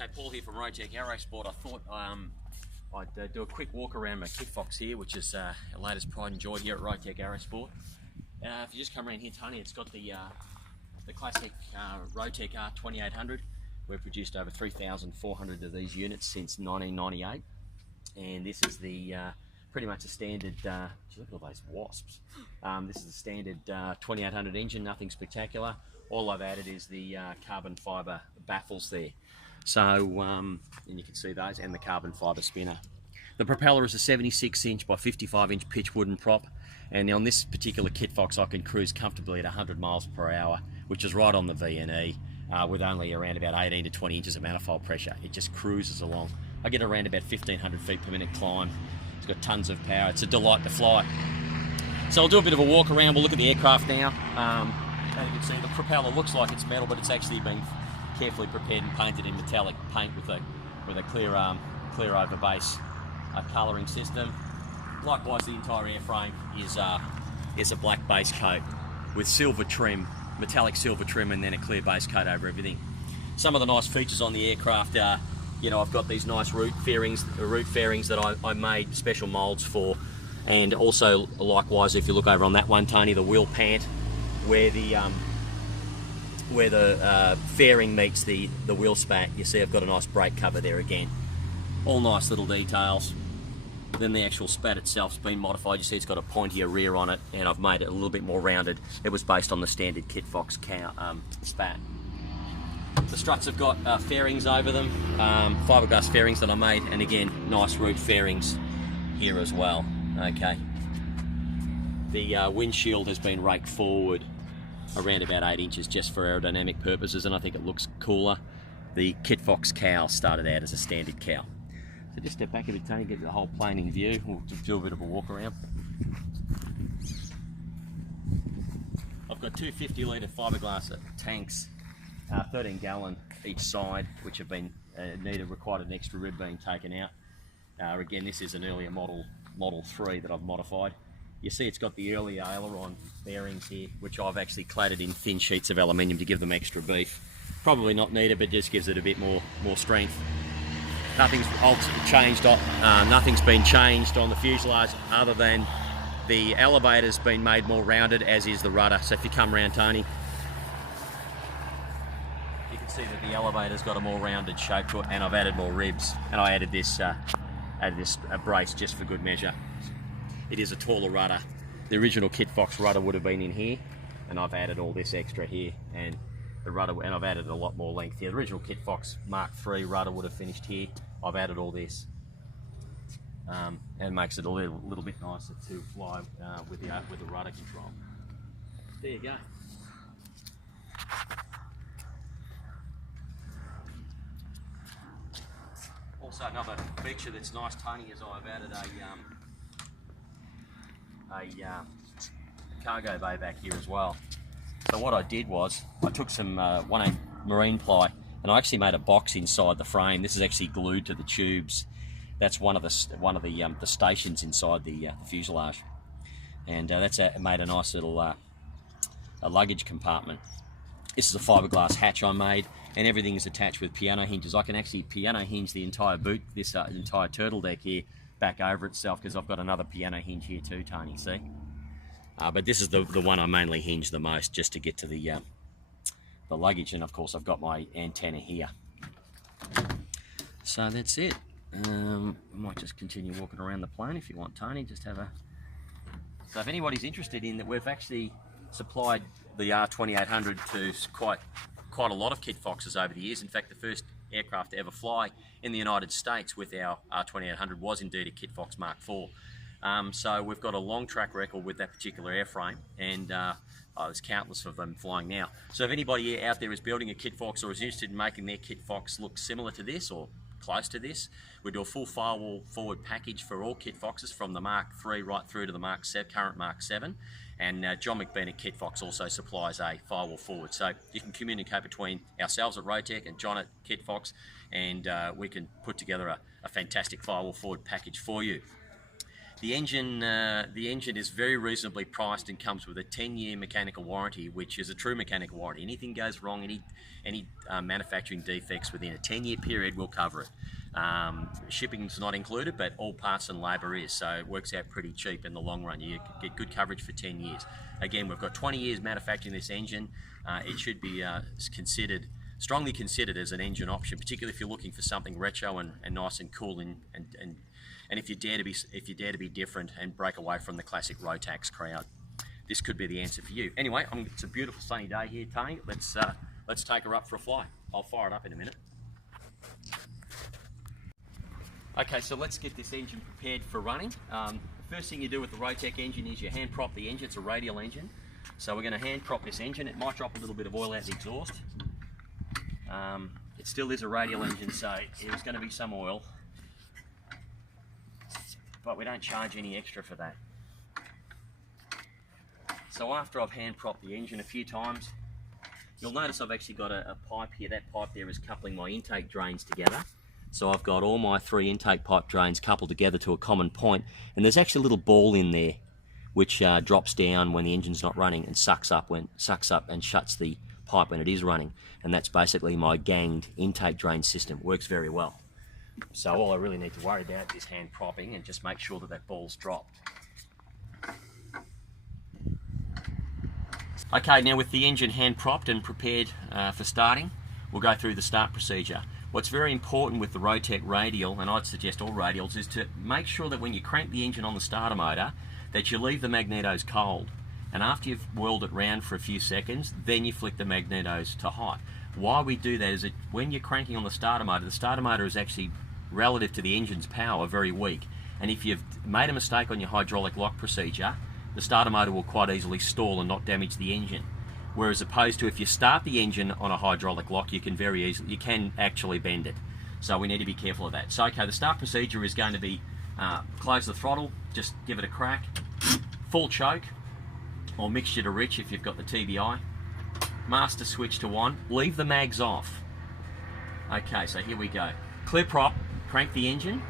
Okay, Paul here from Rotec Aerosport. I thought I'd do a quick walk around my Kitfox here, which is our latest pride and joy here at Rotec Aerosport. If you just come around here, Tony, it's got the classic Rotec R2800. We've produced over 3,400 of these units since 1998, and this is the pretty much a standard. Look at all those wasps. This is the standard 2800 engine, nothing spectacular. All I've added is the carbon fibre baffles there. So, and you can see those, and the carbon fibre spinner. The propeller is a 76-inch by 55-inch pitch wooden prop, and on this particular Kitfox I can cruise comfortably at 100 miles per hour, which is right on the VNE, with only around about 18 to 20 inches of manifold pressure. It just cruises along. I get around about 1,500 feet per minute climb. It's got tons of power. It's a delight to fly. So I'll do a bit of a walk around. We'll look at the aircraft now. As you can see, the propeller looks like it's metal, but it's actually been carefully prepared and painted in metallic paint with a clear over base colouring system. Likewise, the entire airframe is a black base coat with silver trim, metallic silver trim, and then a clear base coat over everything. Some of the nice features on the aircraft are, I've got these nice root fairings that I made special moulds for, and also likewise, if you look over on that one, Tony, the wheel pant, where the fairing meets the wheel spat, you see I've got a nice brake cover there again. All nice little details. Then the actual spat itself's been modified. You see it's got a pointier rear on it, and I've made it a little bit more rounded. It was based on the standard Kitfox spat. The struts have got fairings over them, fiberglass fairings that I made, and again, nice root fairings here as well. Okay. The windshield has been raked forward around about 8 inches just for aerodynamic purposes, and I think it looks cooler. The Kitfox cowl started out as a standard cowl. So just step back a bit, Tony, get the whole plane in view. We'll do a bit of a walk around. I've got two 50-litre fiberglass tanks, 13 gallon each side, which have been required an extra rib being taken out. Again, this is an earlier Model 3 that I've modified. You see it's got the earlier aileron bearings here, which I've actually cladded in thin sheets of aluminium to give them extra beef. Probably not needed, but just gives it a bit more strength. Nothing's changed. Nothing's been changed on the fuselage other than the elevator's been made more rounded, as is the rudder. So if you come around, Tony, you can see that the elevator's got a more rounded shape to it, and I've added more ribs, and I added this brace just for good measure. It is a taller rudder. The original Kitfox rudder would have been in here, and I've added all this extra here, and the rudder, and I've added a lot more length here. The original Kitfox Mark III rudder would have finished here. I've added all this, and it makes it a little bit nicer to fly with the rudder control. There you go. Also, another feature that's nice, Tony, is I've added a cargo bay back here as well. So what I did was I took some 1/8 marine ply, and I actually made a box inside the frame. This is actually glued to the tubes. That's one of the stations inside the fuselage, and that's made a nice little a luggage compartment. This is a fiberglass hatch I made, and everything is attached with piano hinges. I can actually piano hinge the entire boot, this entire turtle deck here, back over itself, because I've got another piano hinge here too, Tony, see? But this is the one I mainly hinge the most, just to get to the luggage, and of course I've got my antenna here. So that's it. I might just continue walking around the plane if you want, Tony, just have a... So if anybody's interested in that, we've actually supplied the R2800 to quite a lot of Kitfoxes over the years. In fact, the first aircraft to ever fly in the United States with our R2800 was indeed a Kitfox Mark IV. So we've got a long track record with that particular airframe, and there's countless of them flying now. So if anybody out there is building a Kitfox or is interested in making their Kitfox look similar to this or close to this, we do a full firewall forward package for all Kitfoxes from the Mark III right through to the current Mark VII. And John McBean at Kitfox also supplies a firewall forward. So you can communicate between ourselves at Rotec and John at Kitfox, and we can put together a fantastic firewall forward package for you. The engine is very reasonably priced and comes with a 10-year mechanical warranty, which is a true mechanical warranty. Anything goes wrong, any manufacturing defects within a 10-year period, we'll cover it. Shipping's not included, but all parts and labour is, so it works out pretty cheap in the long run. You get good coverage for 10 years. Again, we've got 20 years manufacturing this engine. It should be strongly considered as an engine option, particularly if you're looking for something retro and nice and cool, and if you dare to be different and break away from the classic Rotax crowd, this could be the answer for you. Anyway, it's a beautiful sunny day here, Tony. Let's take her up for a fly. I'll fire it up in a minute. Okay, so let's get this engine prepared for running. The first thing you do with the Rotec engine is you hand prop the engine. It's a radial engine, so we're going to hand prop this engine. It might drop a little bit of oil out the exhaust. It still is a radial engine, so there's going to be some oil, but we don't charge any extra for that. So after I've hand propped the engine a few times, you'll notice I've actually got a pipe here. That pipe there is coupling my intake drains together. So I've got all my 3 intake pipe drains coupled together to a common point, and there's actually a little ball in there which drops down when the engine's not running and sucks up and shuts the pipe when it is running, and that's basically my ganged intake drain system. Works very well. So all I really need to worry about is hand propping and just make sure that that ball's dropped. Okay, now with the engine hand propped and prepared for starting, we'll go through the start procedure. What's very important with the Rotec Radial, and I'd suggest all radials, is to make sure that when you crank the engine on the starter motor, that you leave the magnetos cold. And after you've whirled it round for a few seconds, then you flick the magnetos to hot. Why we do that is that when you're cranking on the starter motor is actually, relative to the engine's power, very weak. And if you've made a mistake on your hydraulic lock procedure, the starter motor will quite easily stall and not damage the engine. Whereas opposed to if you start the engine on a hydraulic lock, you can actually bend it. So we need to be careful of that. So okay, the start procedure is going to be close the throttle, just give it a crack, full choke, or mixture to rich if you've got the TBI, master switch to on, leave the mags off. Okay, so here we go. Clear prop, crank the engine,